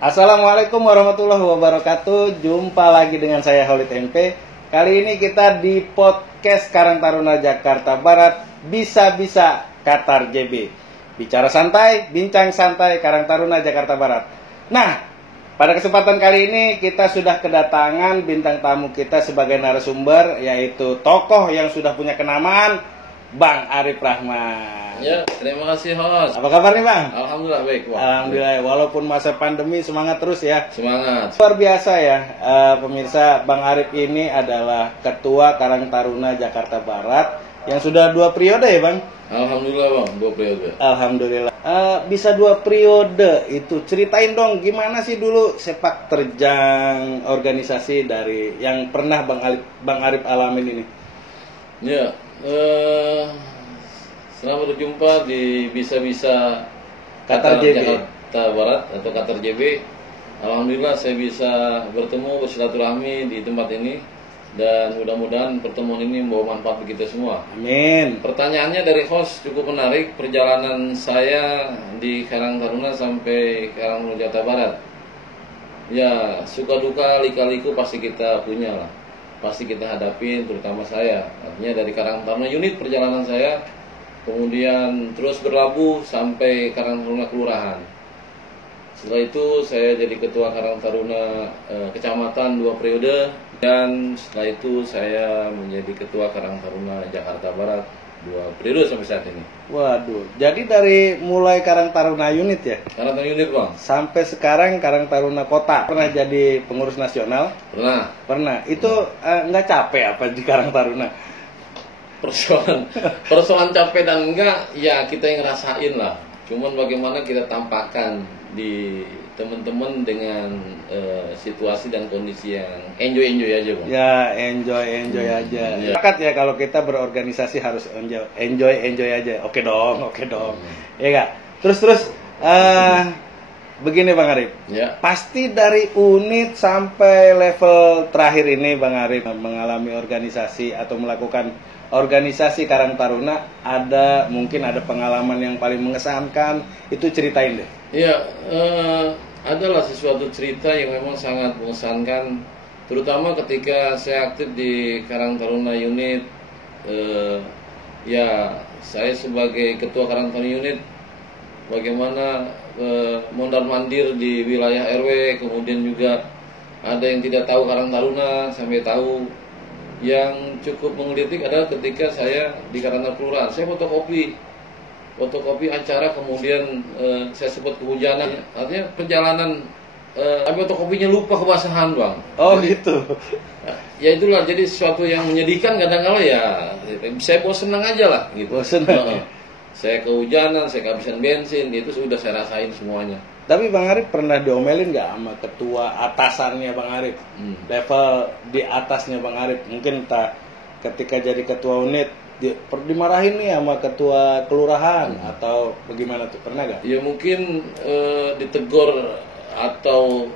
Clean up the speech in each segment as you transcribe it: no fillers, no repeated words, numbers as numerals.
Assalamualaikum warahmatullahi wabarakatuh. Jumpa lagi dengan saya Khalid MP. Kali ini kita di podcast Karang Taruna Jakarta Barat, Bisa-bisa Qatar JB. Bicara santai, bincang santai Karang Taruna Jakarta Barat. Nah, pada kesempatan kali ini kita sudah kedatangan bintang tamu kita sebagai narasumber, yaitu tokoh yang sudah punya kenamaan, Bang Arif Rahman. Ya, terima kasih host. Apa kabar nih Bang? Alhamdulillah baik. Alhamdulillah, walaupun masa pandemi semangat terus ya. Semangat. Luar biasa ya, pemirsa, Bang Arif ini adalah Ketua Karang Taruna Jakarta Barat yang sudah 2 periode ya Bang? Alhamdulillah Bang, 2 periode. Alhamdulillah. Bisa 2 periode itu, ceritain dong gimana sih dulu sepak terjang organisasi dari yang pernah Bang Arif alamin ini? Ya, selamat berjumpa di Bisa-bisa Qatar JB. Jakarta Barat atau Qatar JB. Alhamdulillah saya bisa bertemu bersilaturahmi di tempat ini dan mudah-mudahan pertemuan ini membawa manfaat bagi kita semua. Amin. Pertanyaannya dari host cukup menarik, perjalanan saya di Karang Taruna sampai Karang Taruna Jakarta Barat. Ya, suka duka lika-liku pasti kita punya lah. Pasti kita hadapin, terutama saya. Artinya dari Karang Taruna unit perjalanan saya, kemudian terus berlabuh sampai Karang Taruna Kelurahan. Setelah itu saya jadi Ketua Karang Taruna Kecamatan 2 periode, dan setelah itu saya menjadi Ketua Karang Taruna Jakarta Barat 2 periode sampai saat ini. Waduh, jadi dari mulai Karang Taruna unit ya? Karang Taruna unit Bang? Sampai sekarang Karang Taruna Kota. Pernah jadi pengurus nasional? Pernah. Pernah. Itu nggak capek apa di Karang Taruna? Persoalan capek dan enggak, ya kita yang ngerasain lah. Cuman bagaimana kita tampakkan di teman-teman dengan situasi dan kondisi yang enjoy aja Bang. Ya, enjoy aja. Ya. Sepakat ya kalau kita berorganisasi harus enjoy aja. Oke dong. Ya enggak? Terus begini Bang Arif. Ya. Pasti dari unit sampai level terakhir ini Bang Arif mengalami organisasi atau melakukan organisasi Karang Taruna, mungkin ada pengalaman yang paling mengesankan, itu ceritain deh. Iya, adalah sesuatu cerita yang memang sangat mengesankan, terutama ketika saya aktif di Karang Taruna unit. Ya, saya sebagai Ketua Karang Taruna unit, bagaimana mondar-mandir di wilayah RW, kemudian juga ada yang tidak tahu Karang Taruna sampai tahu. Yang cukup menggelitik adalah ketika saya di Karang Taruna Kelurahan, saya fotokopi acara, kemudian saya sempat kehujanan, artinya perjalanan tapi fotokopinya lupa kebasahan Bang. Oh gitu. Ya itulah, jadi sesuatu yang menyedihkan kadang-kala ya. Saya senang aja lah gitu. Bosen. Saya kehujanan, saya kehabisan bensin, itu sudah saya rasain semuanya. Tapi Bang Arif pernah diomelin nggak sama ketua atasannya Bang Arif? Level di atasnya Bang Arif, mungkin ketika jadi ketua unit dimarahin nih sama ketua kelurahan atau bagaimana tuh, pernah nggak? Ya mungkin ditegur atau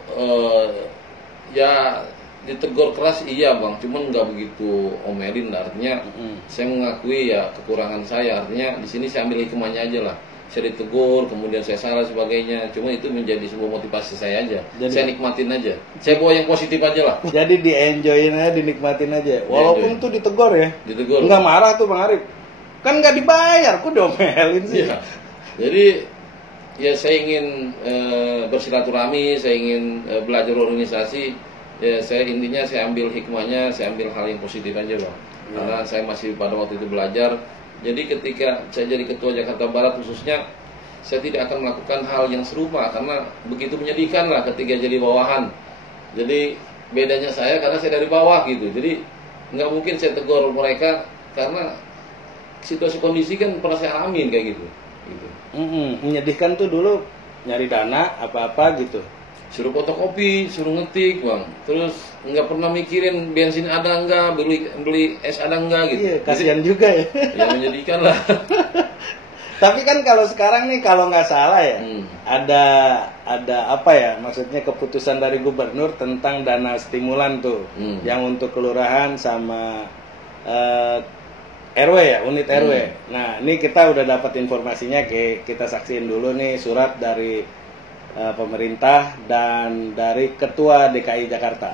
ya ditegur keras iya Bang, cuman nggak begitu omelin, artinya saya mengakui ya kekurangan saya, artinya di sini saya ambil hikmahnya aja lah. Saya ditegur, kemudian saya salah sebagainya, cuma itu menjadi sebuah motivasi saya aja. Jadi, saya nikmatin aja, saya bawa yang positif aja lah. Jadi di-enjoyin aja, dinikmatin aja, walaupun tuh ditegur ya. Ditegur. Nggak marah tuh Bang Arif, kan nggak dibayar, kok diomelin sih? Ya. Jadi ya saya ingin bersilaturahmi, saya ingin belajar organisasi. Ya saya intinya saya ambil hikmahnya, saya ambil hal yang positif aja Bang. Karena saya masih pada waktu itu belajar. Jadi ketika saya jadi Ketua Jakarta Barat khususnya, saya tidak akan melakukan hal yang serupa karena begitu menyedihkan lah ketika jadi bawahan. Jadi bedanya saya karena saya dari bawah gitu. Jadi nggak mungkin saya tegur mereka karena situasi kondisi kan pernah saya alamin kayak gitu. Menyedihkan tuh dulu nyari dana apa-apa gitu. Suruh fotokopi, suruh ngetik Bang, terus nggak pernah mikirin bensin ada nggak, beli es ada nggak gitu. Iya, kasihan juga ya. Ya menyedihkan lah. Tapi kan kalau sekarang nih kalau nggak salah ya, ada apa ya, maksudnya keputusan dari gubernur tentang dana stimulan tuh, yang untuk kelurahan sama RW ya, unit RW. Nah, ini kita udah dapat informasinya, kita saksiin dulu nih surat dari pemerintah dan dari Ketua DKI Jakarta.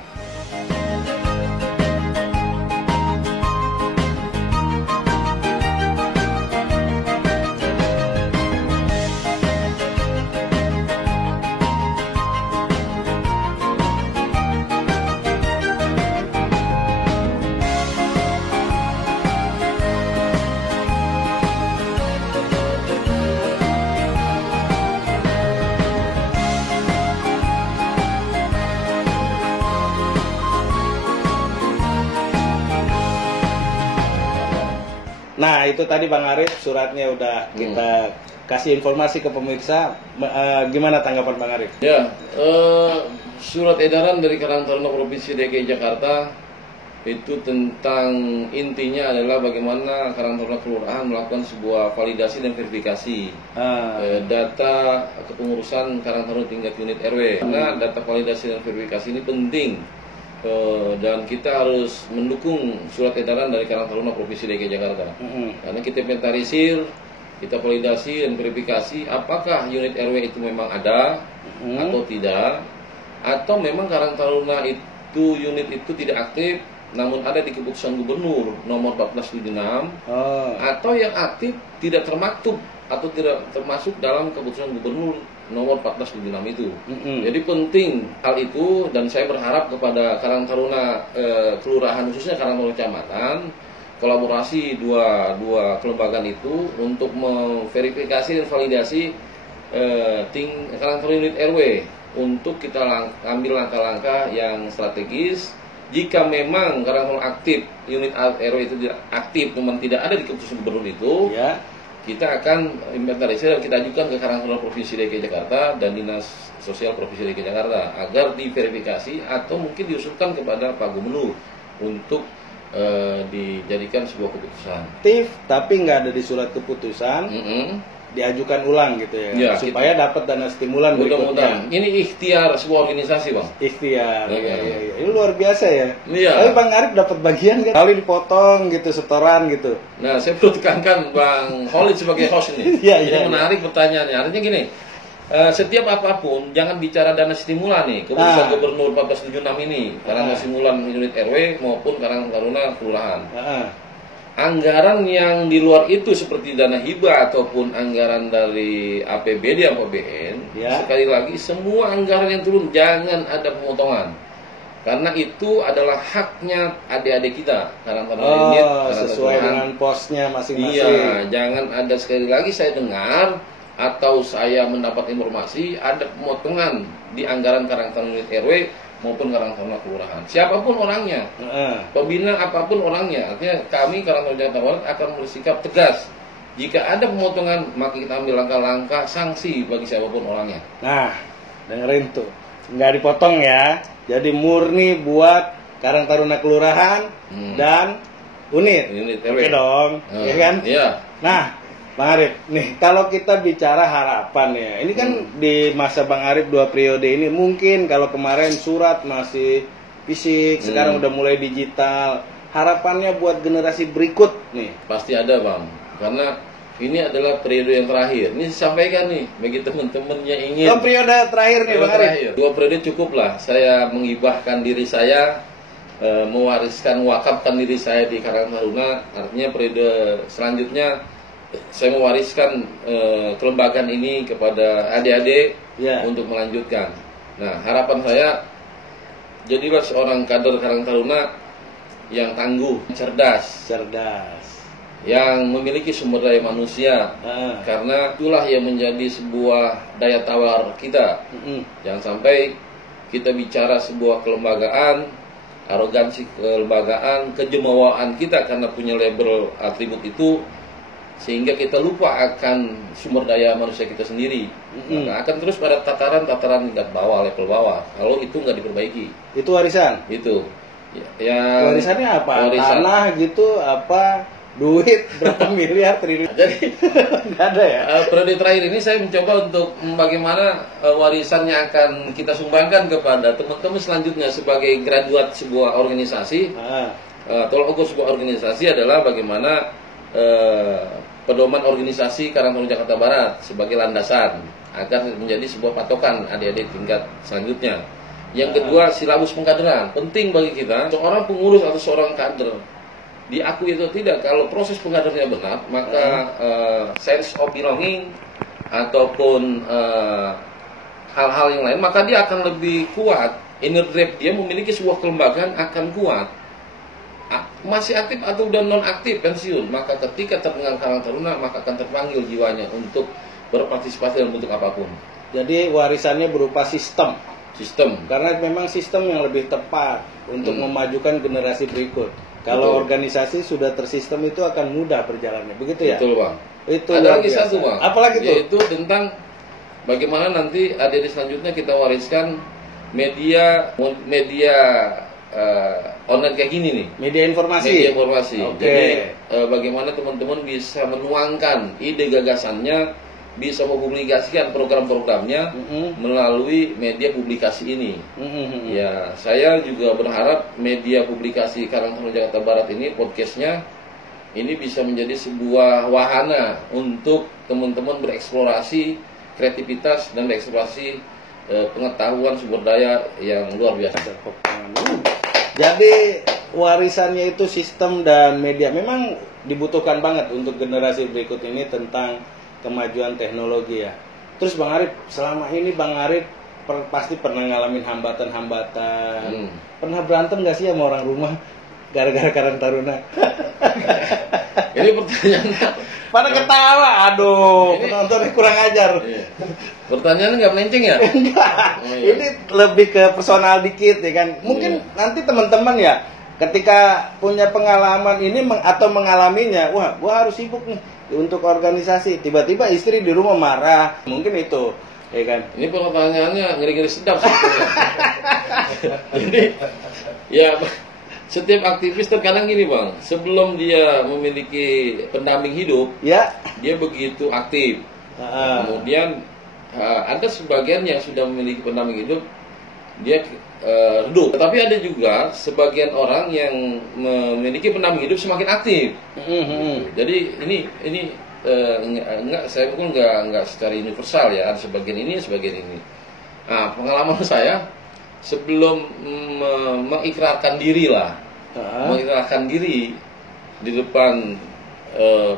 Nah, itu tadi Bang Arif suratnya udah kita kasih informasi ke pemirsa. Gimana tanggapan Bang Arif? Ya, surat edaran dari Karang Taruna Provinsi DKI Jakarta itu tentang intinya adalah bagaimana Karang Taruna Kelurahan melakukan sebuah validasi dan verifikasi data kepengurusan Karang Taruna tingkat unit RW. Karena data validasi dan verifikasi ini penting. Dan kita harus mendukung surat edaran dari Karang Taruna Provinsi DKI Jakarta. Karena kita inventarisir, kita validasi dan verifikasi apakah unit RW itu memang ada atau tidak, atau memang Karang Taruna itu unit itu tidak aktif, namun ada di keputusan gubernur nomor 1476, atau yang aktif tidak termaktub atau tidak termasuk dalam keputusan gubernur nomor 1476 itu. Jadi penting hal itu, dan saya berharap kepada Karang Taruna kelurahan, khususnya Karang Taruna Kecamatan, kolaborasi dua kelembagaan itu untuk memverifikasi dan validasi Karang Taruna unit RW untuk kita ambil langkah-langkah yang strategis. Jika memang Karang Taruna aktif, unit RW itu tidak aktif, memang tidak ada di keputusan gubernur itu, kita akan inventarisir dan kita ajukan ke Karang Taruna Provinsi DKI Jakarta dan Dinas Sosial Provinsi DKI Jakarta agar diverifikasi atau mungkin diusulkan kepada Pak Gubernur untuk dijadikan sebuah keputusan. Aktif tapi nggak ada di surat keputusan, diajukan ulang gitu ya, supaya dapat dana stimulan berikutnya. Ini ikhtiar sebuah organisasi, Bang. Ikhtiar, iya. Ini luar biasa ya. Iya. Tapi Bang Arif dapat bagian kan? Kali dipotong gitu, setoran gitu. Nah, saya perlu tekankan Bang Khalid sebagai host ini. Ini menarik pertanyaannya. Artinya gini, setiap apapun jangan bicara dana stimulan nih. Keputusan Gubernur 1476 ini, karena stimulan unit RW maupun Karang Taruna kelurahan. Anggaran yang di luar itu seperti dana hibah ataupun anggaran dari APBD atau APBN, sekali lagi semua anggaran yang turun jangan ada pemotongan. Karena itu adalah haknya adik-adik kita, Karang Taruna unit, sesuai dengan posnya masing-masing. Iya, jangan ada, sekali lagi saya dengar atau saya mendapat informasi ada pemotongan di anggaran Karang Taruna unit RW maupun Karang Taruna kelurahan. Siapapun orangnya, pembina apapun orangnya, artinya kami Karang Taruna Jakarta akan bersikap tegas. Jika ada pemotongan, maka kita ambil langkah-langkah sanksi bagi siapapun orangnya. Nah, dengerin tuh, nggak dipotong ya. Jadi murni buat Karang Taruna kelurahan dan unit RW. Oke dong, ya kan? Iya. Nah, Bang Arif, nih kalau kita bicara harapan ya, ini kan di masa Bang Arif 2 periode ini mungkin kalau kemarin surat masih fisik, sekarang udah mulai digital. Harapannya buat generasi berikut nih? Pasti ada, Bang. Karena ini adalah periode yang terakhir. Ini sampaikan nih bagi teman-teman yang ingin. Periode terakhir nih, Bang Arif. 2 periode cukup lah. Saya mengibahkan diri saya, mewariskan, wakafkan diri saya di Karang Taruna. Artinya periode selanjutnya saya mewariskan kelembagaan ini kepada adik-adik untuk melanjutkan. Nah, harapan saya jadilah seorang kader Karang Taruna yang tangguh, cerdas, yang memiliki sumber daya manusia, karena itulah yang menjadi sebuah daya tawar kita. Jangan sampai kita bicara sebuah kelembagaan, arogansi kelembagaan, kejemawaan kita karena punya label atribut itu, sehingga kita lupa akan sumber daya manusia kita sendiri. Maka akan terus pada tataran tingkat bawah, level bawah, kalau itu nggak diperbaiki. Itu warisan? Itu warisannya apa? Tanah gitu, apa? Duit berapa miliar, triliun? Jadi nggak ada ya? Periode terakhir ini saya mencoba untuk bagaimana warisan yang akan kita sumbangkan kepada teman-teman selanjutnya sebagai graduat sebuah organisasi. Tolak ukur sebuah organisasi adalah bagaimana pedoman organisasi Karang Taruna Jakarta Barat sebagai landasan agar menjadi sebuah patokan adik-adik tingkat selanjutnya. Yang kedua, silabus pengkaderan penting bagi kita. Seorang pengurus atau seorang kader diakui atau tidak, kalau proses pengkadernya benar, maka sense of belonging ataupun hal-hal yang lain, maka dia akan lebih kuat. Inner drive dia memiliki sebuah kelembagaan akan kuat. Masih aktif atau udah non aktif pensiun, maka ketika terdengar Karang Taruna maka akan terpanggil jiwanya untuk berpartisipasi dalam bentuk apapun. Jadi warisannya berupa sistem. Karena memang sistem yang lebih tepat untuk memajukan generasi berikut. Kalau organisasi sudah tersistem itu akan mudah berjalannya, begitu ya? Betul, Bang. Itu ada lagi satu, Bang. Apalagi itu? Yaitu tentang bagaimana nanti adik-adik selanjutnya kita wariskan media online kayak gini nih. Media informasi. Okay. Jadi bagaimana teman-teman bisa menuangkan ide gagasannya, bisa mempublikasikan program-programnya melalui media publikasi ini. Ya, saya juga berharap media publikasi Karang Taruna Jakarta Barat ini, podcastnya ini bisa menjadi sebuah wahana untuk teman-teman bereksplorasi kreativitas dan bereksplorasi pengetahuan sumber daya yang luar biasa. Jadi warisannya itu sistem dan media memang dibutuhkan banget untuk generasi berikut ini tentang kemajuan teknologi ya. Terus Bang Arif, selama ini Bang Arif pasti pernah ngalamin hambatan-hambatan. Pernah berantem gak sih sama orang rumah gara-gara Karang Taruna? Ini pertanyaannya. Pada ketawa, aduh, penontonnya kurang ajar. Iya. Pertanyaannya nggak melenceng ya? Enggak. Ini lebih ke personal dikit ya kan. Mungkin nanti teman-teman ya, ketika punya pengalaman ini atau mengalaminya, wah, gua harus sibuk nih untuk organisasi. Tiba-tiba istri di rumah marah, mungkin itu, ya kan? Ini pertanyaannya ngeri-ngeri sedap sebetulnya. Jadi, ya setiap aktivis terkadang gini Bang, sebelum dia memiliki pendamping hidup, ya, dia begitu aktif. Kemudian ada sebagian yang sudah memiliki pendamping hidup, dia redup. Tetapi ada juga sebagian orang yang memiliki pendamping hidup semakin aktif. Jadi ini enggak, saya pun enggak secara universal ya, ada sebagian ini, sebagian ini. Nah, pengalaman saya sebelum mengikrarkan diri lah, mengikrarkan diri di depan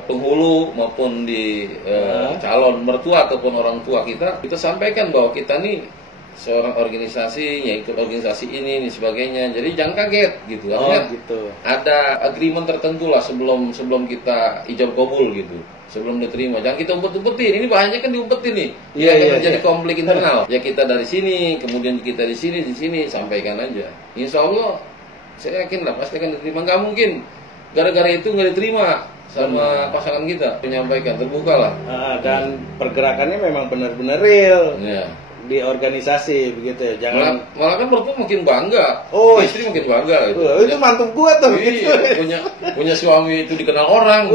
penghulu maupun di calon mertua ataupun orang tua kita sampaikan bahwa kita nih seorang organisasi, yang ikut organisasi ini sebagainya. Jadi jangan kaget gitu. Artinya gitu. Ada agreement tertentu lah sebelum kita ijab kabul gitu. Sebelum diterima, jangan kita umpet-umpetin. Ini bahayanya kan diumpetin nih. Jadi konflik internal. Ya kita dari sini, kemudian kita di sini, sampaikan aja. Insya Allah, saya yakin lah pasti akan diterima. Nggak mungkin gara-gara itu nggak diterima sama pasangan kita. Menyampaikan, terbuka lah. Dan pergerakannya memang benar-benar real. Ya. Di organisasi begitu ya, jangan malah kan mertua makin bangga, istri makin bangga gitu. Itu mantu gua tuh. Punya suami itu dikenal orang.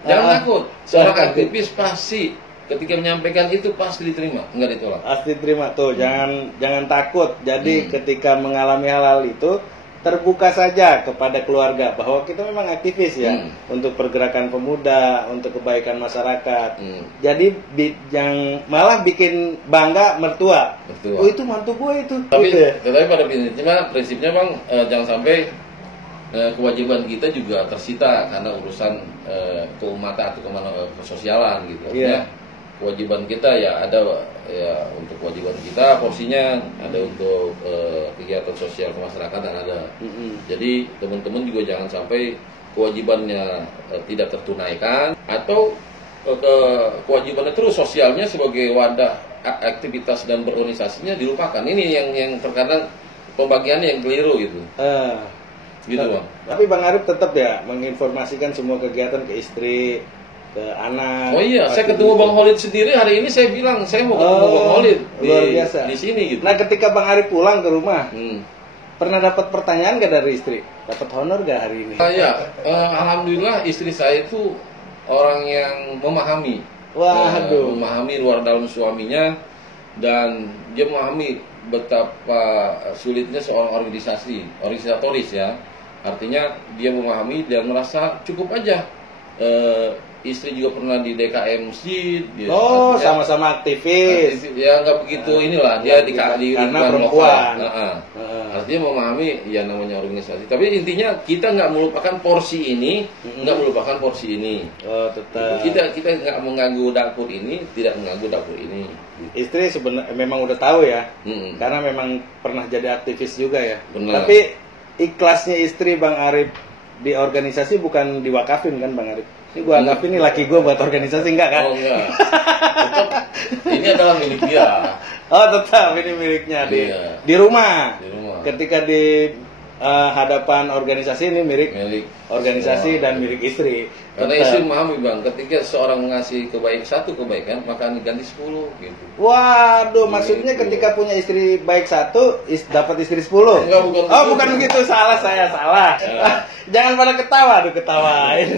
Jangan takut, seorang aktivis pasti ketika menyampaikan itu pasti diterima, enggak ditolak. Pasti diterima tuh, jangan takut. Jadi ketika mengalami hal-hal itu terbuka saja kepada keluarga bahwa kita memang aktivis ya untuk pergerakan pemuda, untuk kebaikan masyarakat. Jadi yang malah bikin bangga mertua. Oh itu mantu gue itu. Tapi gitu ya? Tetapi pada prinsipnya Bang, jangan sampai kewajiban kita juga tersita karena urusan keumatan atau kesosialan gitu. Artinya kewajiban kita ya ada ya untuk kewajiban kita porsinya, ada untuk kegiatan sosial kemasyarakatan ada. Jadi teman-teman juga jangan sampai kewajibannya tidak tertunaikan atau kewajibannya terus sosialnya sebagai wadah aktivitas dan berorganisasinya dilupakan. Ini yang terkadang pembagiannya yang keliru gitu. Gitu Bang. Tapi Bang Arif tetap ya menginformasikan semua kegiatan ke istri, ke anak. Oh iya, saya ketemu Bang Holid sendiri hari ini, saya bilang saya mau ketemu Bang Holid luar biasa di sini gitu. Nah, ketika Bang Arif pulang ke rumah, pernah dapat pertanyaan gak dari istri? Dapat honor gak hari ini? Alhamdulillah istri saya itu orang yang memahami. Waduh. Memahami luar dalam suaminya dan dia memahami betapa sulitnya seorang organisatoris ya. Artinya dia memahami dan merasa cukup aja istri juga pernah di DKM Masjid. Oh, sama-sama aktivis. Ya nggak begitu inilah dia di karena lingkungan perempuan. lokal. Artinya memahami ya namanya organisasi. Tapi intinya kita nggak melupakan porsi ini, nggak melupakan porsi ini. Oh, tetap. Kita nggak mengganggu dapur ini, tidak mengganggu dapur ini. Istri sebenarnya memang udah tahu ya, Mm-mm. karena memang pernah jadi aktivis juga ya. Benar. Tapi ikhlasnya istri Bang Arif di organisasi bukan diwakafin kan Bang Arif? Ini gua wakafin nih laki gua buat organisasi enggak kan? Oh enggak. Tetap ini adalah milik dia. Oh tetap ini miliknya Iya. di rumah. Di rumah. Ketika di hadapan organisasi ini milik Milik organisasi semua. dan milik istri. Karena Tetap. istri memahami bang, ketika seorang mengasih satu kebaikan, maka diganti 10 gitu. Waduh, maksudnya Gitu. ketika punya istri baik satu, dapat istri 10. Enggak, bukan Oh, begitu. bukan begitu, salah saya, salah. Jangan pada ketawa, aduh ketawain.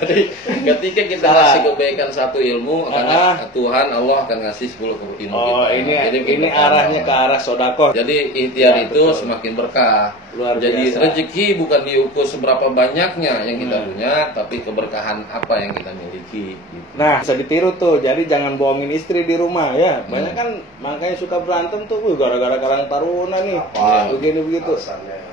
Jadi ketika kita Salah. ngasih kebaikan satu ilmu, akan Tuhan Allah akan ngasih 10 ilmu. Oh, kita. ini arahnya ke arah sodako. Jadi ikhtiar Ya, itu betul. semakin berkah. Luar Jadi biasa. rezeki bukan diukur seberapa banyaknya yang kita punya, tapi keberkahan apa yang kita miliki. Gitu. Nah, bisa ditiru tuh. Jadi jangan bohongin istri di rumah ya. Banyak kan makanya suka berantem tuh, gara-gara Karang Taruna nih. Begini begitu.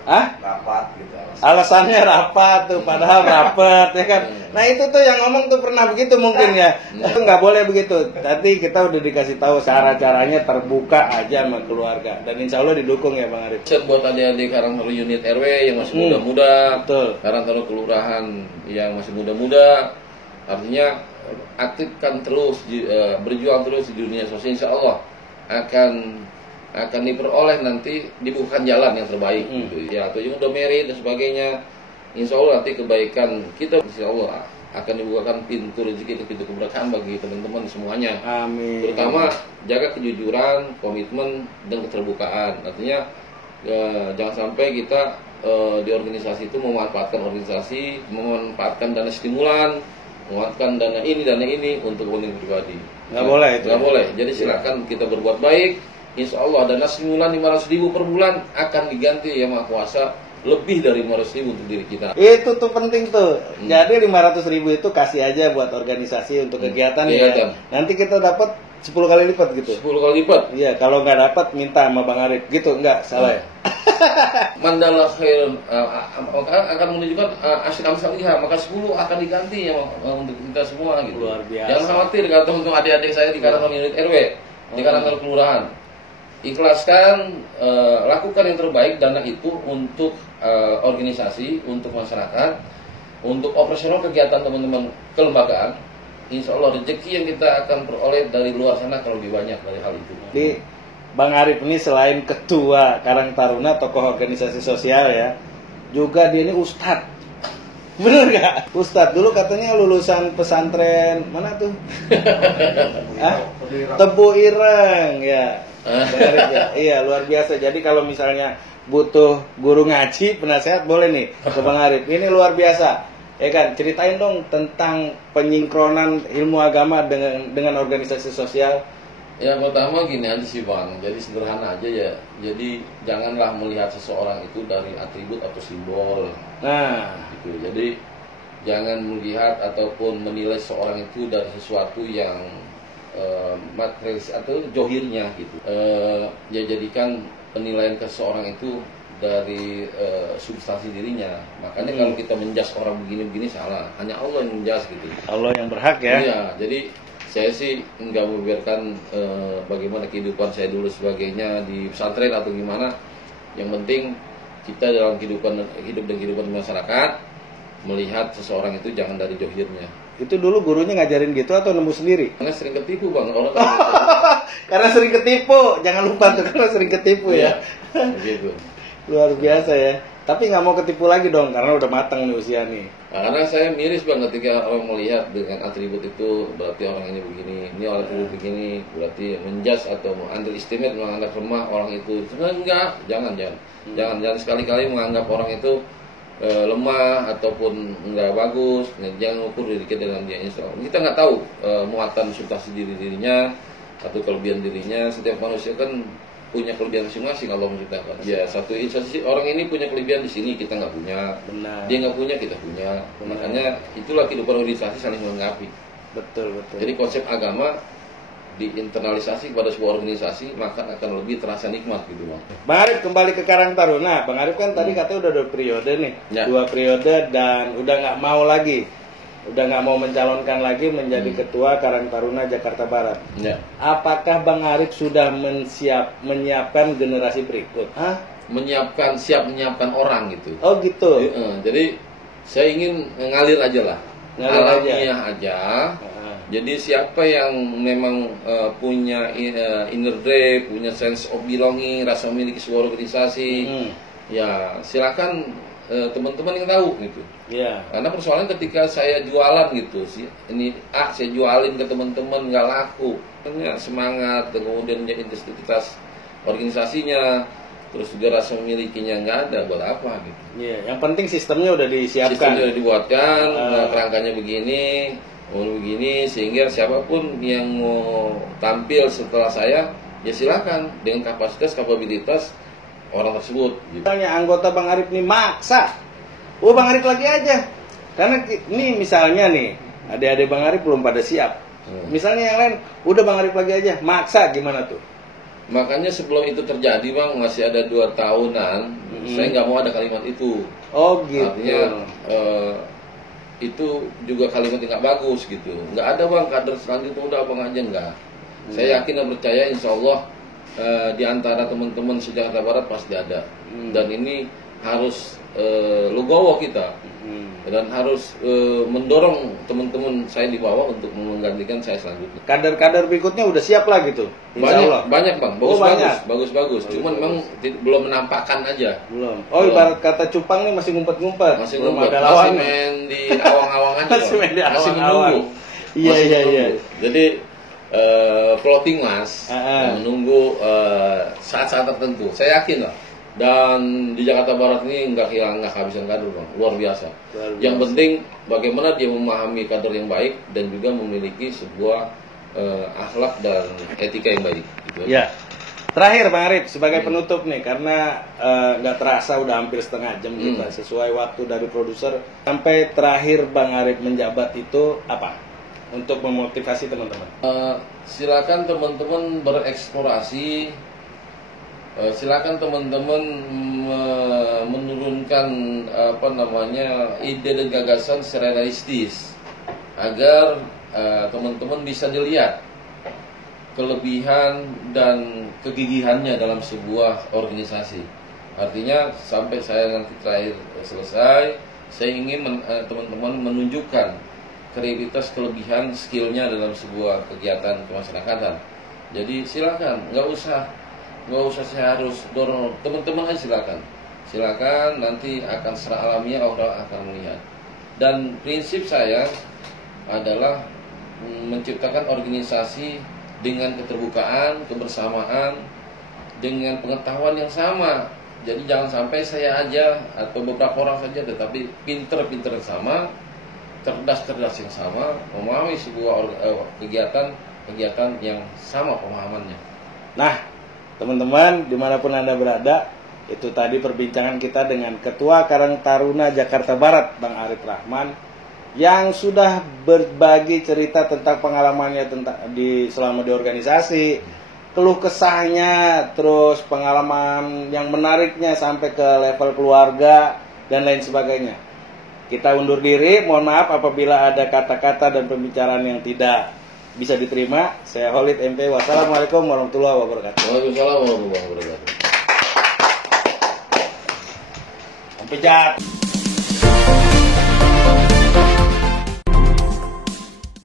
Hah? Rapat gitu. Alasannya rapat tuh, padahal rapet ya kan. Nah itu tuh yang ngomong tuh pernah begitu mungkin ya. Itu nggak boleh begitu. Tadi kita udah dikasih tahu cara-caranya, terbuka aja sama keluarga. Dan insya Allah didukung ya Bang Arif. Set buat adik-adik Karangtaruna unit RW yang masih muda-muda, Betul. Karangtaruna kelurahan yang masih muda-muda, artinya aktifkan terus, berjuang terus di dunia sosial, insya Allah akan diperoleh nanti dibukakan jalan yang terbaik gitu. Ya atau yang udah married dan sebagainya, insya Allah nanti kebaikan kita insya Allah akan dibukakan pintu rezeki dan pintu keberkahan bagi teman-teman semuanya. Amin. Terutama jaga kejujuran, komitmen dan keterbukaan. Artinya jangan sampai kita di organisasi itu memanfaatkan organisasi, memanfaatkan dana stimulan, memanfaatkan dana ini untuk kepentingan pribadi. Nggak boleh itu. Nggak boleh. Jadi silakan kita berbuat baik. Insya Allah dana stimulan 500.000 per bulan akan diganti yang Maha Kuasa lebih dari 500.000 untuk diri kita. Itu tuh penting tuh. Jadi 500.000 itu kasih aja buat organisasi untuk kegiatan Kegiatan. ya. Nanti kita dapat 10 kali lipat gitu. 10 kali lipat. Iya, kalau nggak dapat minta sama Bang Arif gitu, enggak salah ya. Mandala khair akan menunjukkan asyik amsalihah, maka 10 akan diganti ya untuk kita semua gitu. Luar biasa. Jangan khawatir kalau teman-teman adik-adik saya di Karangtaruna unit RW, di Karangtaruna kelurahan. Ikhlaskan, lakukan yang terbaik dana itu untuk organisasi, untuk masyarakat, untuk operasional kegiatan teman-teman kelembagaan. Insya Allah rezeki yang kita akan peroleh dari luar sana kalau lebih banyak dari hal itu. Jadi Bang Arif ini selain ketua Karang Taruna, tokoh organisasi sosial ya, juga dia ini ustadz. Bener gak? Ustadz dulu katanya lulusan pesantren mana tuh? Hah? Tebu Ireng ya. Bang Arif ya. Iya luar biasa. Jadi kalau misalnya butuh guru ngaji, penasehat boleh nih ke Bang Arif. Ini luar biasa. Ya kan, ceritain dong tentang penyinkronan ilmu agama dengan organisasi sosial. Ya pertama gini aja sih Bang, jadi sederhana aja ya. Jadi janganlah melihat seseorang itu dari atribut atau simbol. Nah, Gitu. Jadi jangan melihat ataupun menilai seseorang itu dari sesuatu yang materialis atau johirnya gitu. Ya jadikan penilaian ke seseorang itu dari substansi dirinya. Makanya kalau kita menjas orang begini-begini salah. Hanya Allah yang menjas gitu. Allah yang berhak ya. Iya, jadi saya sih nggak membiarkan bagaimana kehidupan saya dulu sebagainya di pesantren atau gimana. Yang penting kita dalam hidup dan kehidupan masyarakat melihat seseorang itu jangan dari johirnya. Itu dulu gurunya ngajarin gitu atau nemu sendiri? Karena sering ketipu Bang orang. Karena sering ketipu, jangan lupa tuh karena sering ketipu ya. Gitu. Luar biasa ya. Tapi nggak mau ketipu lagi dong karena udah matang nih usia nih. Nah, karena saya miris banget ketika orang melihat dengan atribut itu berarti orang ini begini, ini orang atribut begini, berarti menjudge atau underestimate menganggap lemah orang itu. Sebenarnya enggak, jangan sekali-kali menganggap orang itu lemah ataupun enggak bagus. Jangan ukur diri kita dengan dia. Kita nggak tahu muatan substansi dirinya atau kelebihan dirinya. Setiap manusia kan punya kelebihan masing-masing Allah menciptakan. Ya satu instansi orang ini punya kelebihan di sini kita nggak punya, Benar. dia nggak punya kita punya. Benar. Makanya itulah kehidupan organisasi saling melengkapi. Betul. Jadi konsep agama diinternalisasi kepada sebuah organisasi maka akan lebih terasa nikmat gitu bang. Bang Arif kembali ke Karang Taruna. Bang Arif kan tadi katanya udah 2 periode nih, Ya. 2 periode dan udah nggak mau lagi, udah nggak mau mencalonkan lagi menjadi ketua Karang Taruna Jakarta Barat. Ya. Apakah Bang Arif sudah menyiapkan generasi berikut? Hah? Siap menyiapkan orang gitu. Oh gitu. Jadi saya ingin ngalir aja lah, Ngalir aja. alamiah aja. Jadi siapa yang memang punya inner drive, punya sense of belonging, rasa memiliki sebuah organisasi, ya silakan teman-teman yang tahu gitu. Iya. Karena persoalan ketika saya jualan gitu, ini saya jualin ke teman-teman nggak laku, ternyata semangat, kemudian identitas organisasinya, terus juga rasa memilikinya nggak ada, buat apa gitu. Iya. Yang penting sistemnya udah disiapkan. Sistemnya udah dibuatkan, kerangkanya begini, sehingga siapapun yang mau tampil setelah saya, ya silakan dengan kapabilitas orang tersebut. Gitu. Misalnya anggota Bang Arif nih maksa, Bang Arif lagi aja. Karena ini misalnya nih, adik-adik Bang Arif belum pada siap. Misalnya yang lain, udah Bang Arif lagi aja, maksa gimana tuh? Makanya sebelum itu terjadi bang, masih ada 2 tahunan, saya nggak mau ada kalimat itu. Oh gitu. Artinya itu juga kalimat yang nggak bagus gitu. Nggak ada bang kader selanjutnya udah abang aja nggak. Saya yakin dan percaya insya Allah di antara teman-teman Jakarta Barat pasti ada. Dan ini harus legowo kita dan harus mendorong teman-teman saya di bawah untuk menggantikan saya selanjutnya. Kader-kader berikutnya udah siap lah gitu. Insya Allah. Banyak bang, banyak. bagus. Cuman memang belum menampakkan aja. Belum. Oh ibarat kata cupang nih masih ngumpet-ngumpet. Masih belum ngumpet, ada lawan. masih main di awang-awang aja. Masih main di Masih awang-awang. menunggu. Iya. Jadi floating mas, menunggu saat-saat tertentu. Saya yakin lah. Dan di Jakarta Barat ini nggak kehabisan kader bang, luar biasa. Yang penting bagaimana dia memahami kader yang baik dan juga memiliki sebuah akhlak dan etika yang baik. Gitu. Ya. Terakhir Bang Arif sebagai penutup nih, karena nggak terasa udah hampir setengah jam kita sesuai waktu dari produser. Sampai terakhir Bang Arif menjabat itu apa? Untuk memotivasi teman-teman. Silakan teman-teman bereksplorasi. Silakan teman-teman menurunkan ide dan gagasan secara realistis agar teman-teman bisa dilihat kelebihan dan kegigihannya dalam sebuah organisasi. Artinya sampai saya nanti terakhir selesai, saya ingin teman-teman menunjukkan kreativitas, kelebihan, skillnya dalam sebuah kegiatan kemasyarakatan. Jadi silakan, nggak usah saya harus dorong, teman-teman aja silakan nanti akan secara alamiah Allah akan melihat. Dan prinsip saya adalah menciptakan organisasi dengan keterbukaan, kebersamaan, dengan pengetahuan yang sama. Jadi jangan sampai saya aja atau beberapa orang saja, tetapi pinter-pinter yang sama, cerdas-cerdas yang sama, memahami sebuah kegiatan yang sama pemahamannya. Nah, teman-teman, dimanapun Anda berada, itu tadi perbincangan kita dengan Ketua Karang Taruna Jakarta Barat, Bang Arif Rahman, yang sudah berbagi cerita tentang pengalamannya selama di organisasi, keluh kesahnya, terus pengalaman yang menariknya sampai ke level keluarga, dan lain sebagainya. Kita undur diri, mohon maaf apabila ada kata-kata dan pembicaraan yang tidak bisa diterima. Saya Khalid MP. Wassalamualaikum warahmatullahi wabarakatuh. Waalaikumsalam warahmatullahi wabarakatuh. Sampai jumpa.